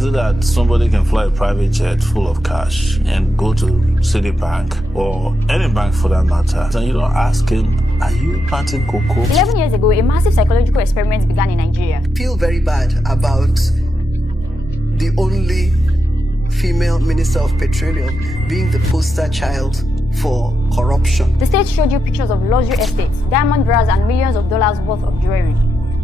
is it that somebody can fly a private jet full of cash and go to Citibank or any bank for that matter, and you don't ask him, are you planting cocoa? 11 years ago, a massive psychological experiment began in Nigeria. I feel very bad about the only female minister of petroleum being the poster child for corruption. The state showed you pictures of luxury estates, diamond bras, and millions of dollars worth of jewelry.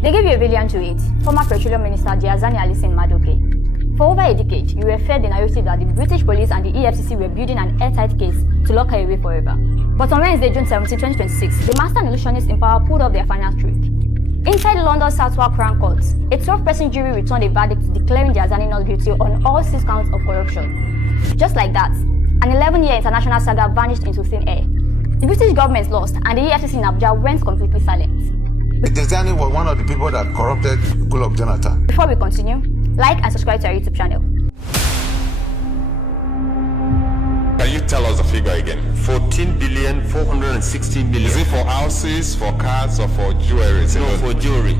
They gave you a villain to it, former petroleum minister Diezani Alison-Madueke. For over a decade, you were fed the narrative that the British police and the EFCC were building an airtight case to lock her away forever. But on Wednesday, June 17, 2026, the master illusionists in power pulled off their final trick. Inside London's Southwark Crown Court, a 12-person jury returned a verdict declaring Diezani not guilty on all 6 counts of corruption. Just like that, an 11-year international saga vanished into thin air. The British government lost, and the EFCC in Abuja went completely silent. Diezani was one of the people that corrupted Goodluck Jonathan. Before we continue, like and subscribe to our YouTube channel. Can you tell us the figure again? 14,460 million. Is it for houses, for cars, or for jewelry? No, for jewelry.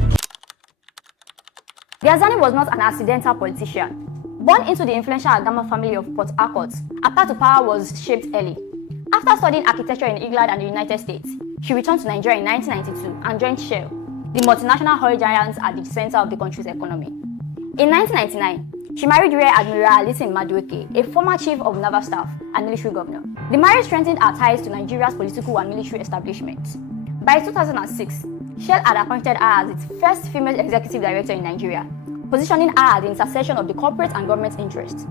Diezani was not an accidental politician. Born into the influential Agama family of Port Harcourt, her path to power was shaped early. After studying architecture in England and the United States, she returned to Nigeria in 1992 and joined Shell, the multinational oil giants at the center of the country's economy. In 1999, she married Rear Admiral Alison-Madueke, a former chief of naval staff and military governor. The marriage strengthened her ties to Nigeria's political and military establishment. By 2006, Shell had appointed her as its first female executive director in Nigeria, positioning her at the intersection of the corporate and government interests.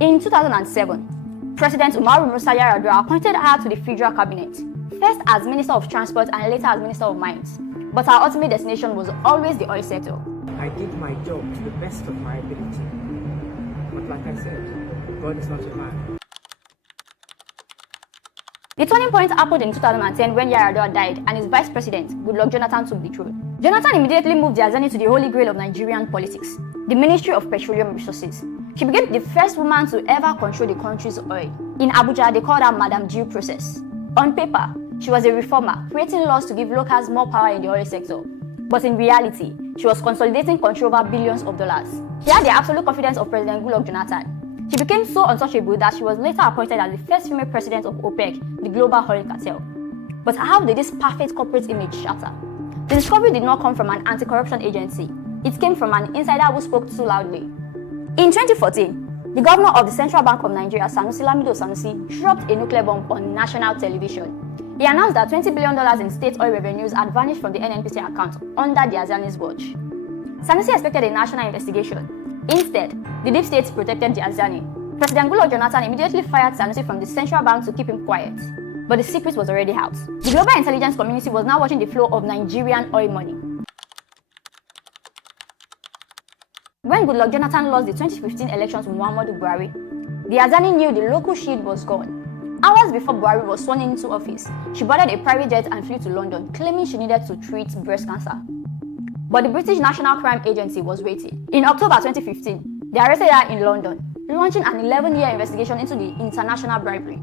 In 2007, President Umaru Musa Yar'Adua appointed her to the federal cabinet, first as Minister of Transport and later as Minister of Mines. But her ultimate destination was always the oil sector. I did my job to the best of my ability. But like I said, God is not a man. The turning point happened in 2010 when Yar'Adua died and his vice president, Goodluck Jonathan, took the throne. Jonathan immediately moved Diezani to the holy grail of Nigerian politics, the Ministry of Petroleum Resources. She became the first woman to ever control the country's oil. In Abuja, they called her Madam Due Process. On paper, she was a reformer, creating laws to give locals more power in the oil sector. But in reality, she was consolidating control over billions of dollars. She had the absolute confidence of President Goodluck Jonathan. She became so untouchable that she was later appointed as the first female president of OPEC, the global oil cartel. But how did this perfect corporate image shatter? The discovery did not come from an anti-corruption agency. It came from an insider who spoke too loudly. In 2014, the governor of the Central Bank of Nigeria, Sanusi, dropped a nuclear bomb on national television. He announced that $20 billion in state oil revenues had vanished from the NNPC account under Diezani's watch. Sanusi expected a national investigation. Instead, the deep state protected Diezani. President Goodluck Jonathan immediately fired Sanusi from the central bank to keep him quiet. But the secret was already out. The global intelligence community was now watching the flow of Nigerian oil money. When Goodluck Jonathan lost the 2015 election to Muhammadu Buhari, Diezani knew the local shield was gone. Hours before Buhari was sworn into office, she boarded a private jet and flew to London, claiming she needed to treat breast cancer. But the British National Crime Agency was waiting. In October 2015, they arrested her in London, launching an 11-year investigation into the international bribery.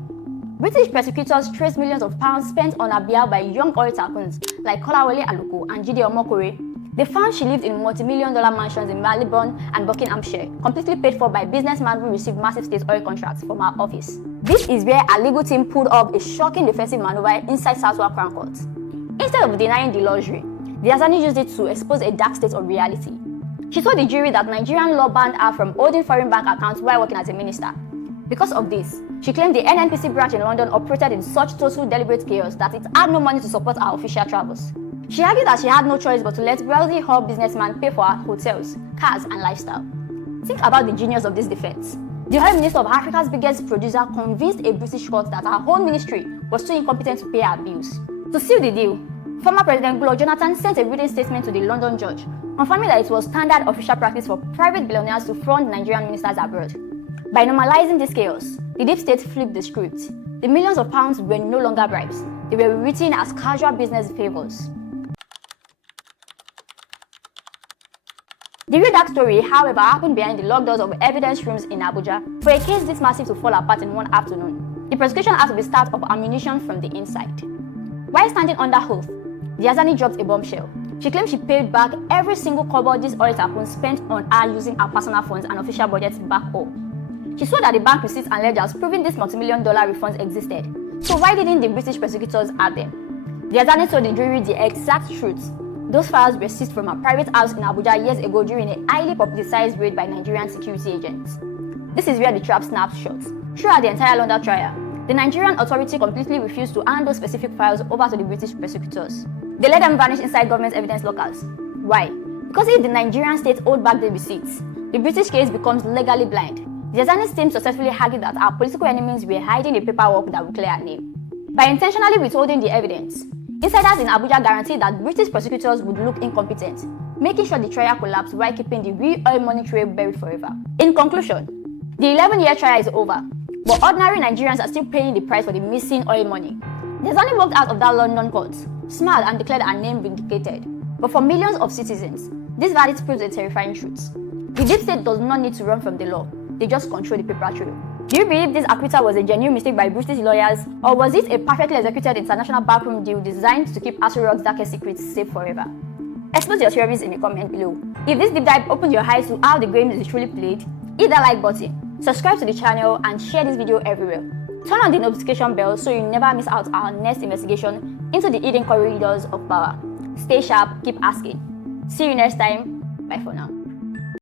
British prosecutors traced millions of pounds spent on her behalf by young oil tycoons like Kolawole Aluko and Jide Omokore. They found she lived in multi-million-dollar mansions in Marylebone and Buckinghamshire, completely paid for by businessmen who received massive state oil contracts from her office. This is where a legal team pulled off a shocking defensive maneuver inside Southwark Crown Court. Instead of denying the luxury, Diezani used it to expose a dark state of reality. She told the jury that Nigerian law banned her from holding foreign bank accounts while working as a minister. Because of this, she claimed the NNPC branch in London operated in such total deliberate chaos that it had no money to support her official travels. She argued that she had no choice but to let wealthy hub businessmen pay for her hotels, cars, and lifestyle. Think about the genius of this defense. The oil minister of Africa's biggest producer convinced a British court that her whole ministry was too incompetent to pay her bills. To seal the deal, former President Goodluck Jonathan sent a written statement to the London judge, confirming that it was standard official practice for private billionaires to front Nigerian ministers abroad. By normalizing this chaos, the deep state flipped the script. The millions of pounds were no longer bribes. They were written as casual business favors. The real dark story, however, happened behind the locked doors of evidence rooms in Abuja. For a case this massive to fall apart in one afternoon, the prosecution had to be starved of ammunition from the inside. While standing under oath, Diezani dropped a bombshell. She claimed she paid back every single kobo this oil tycoon spent on her using her personal funds and official budgets back home. She swore that the bank receipts and ledgers proving these multi-million-dollar refunds existed. So why didn't the British prosecutors add them? Diezani told the jury the exact truth. Those files were seized from a private house in Abuja years ago during a highly publicized raid by Nigerian security agents. This is where the trap snaps shut. Throughout the entire London trial, the Nigerian authority completely refused to hand those specific files over to the British prosecutors. They let them vanish inside government evidence lockers. Why? Because if the Nigerian state hold back the receipts, the British case becomes legally blind. Diezani's team successfully argued that our political enemies were hiding the paperwork that would clear her name. By intentionally withholding the evidence, insiders in Abuja guaranteed that British prosecutors would look incompetent, making sure the trial collapsed while keeping the real oil money trail buried forever. In conclusion, the 11-year trial is over, but ordinary Nigerians are still paying the price for the missing oil money. Diezani walked out of that London court, smiled and declared her name vindicated. But for millions of citizens, this verdict proves a terrifying truth. The deep state does not need to run from the law, they just control the paper trail. Do you believe this acquittal was a genuine mistake by British lawyers, or was it a perfectly executed international backroom deal designed to keep Aso Rock's darkest secrets safe forever? Expose your theories in the comment below. If this deep dive opened your eyes to how the game is truly played, hit that like button, subscribe to the channel and share this video everywhere. Turn on the notification bell so you never miss out our next investigation into the hidden corridors of power. Stay sharp, keep asking. See you next time. Bye for now.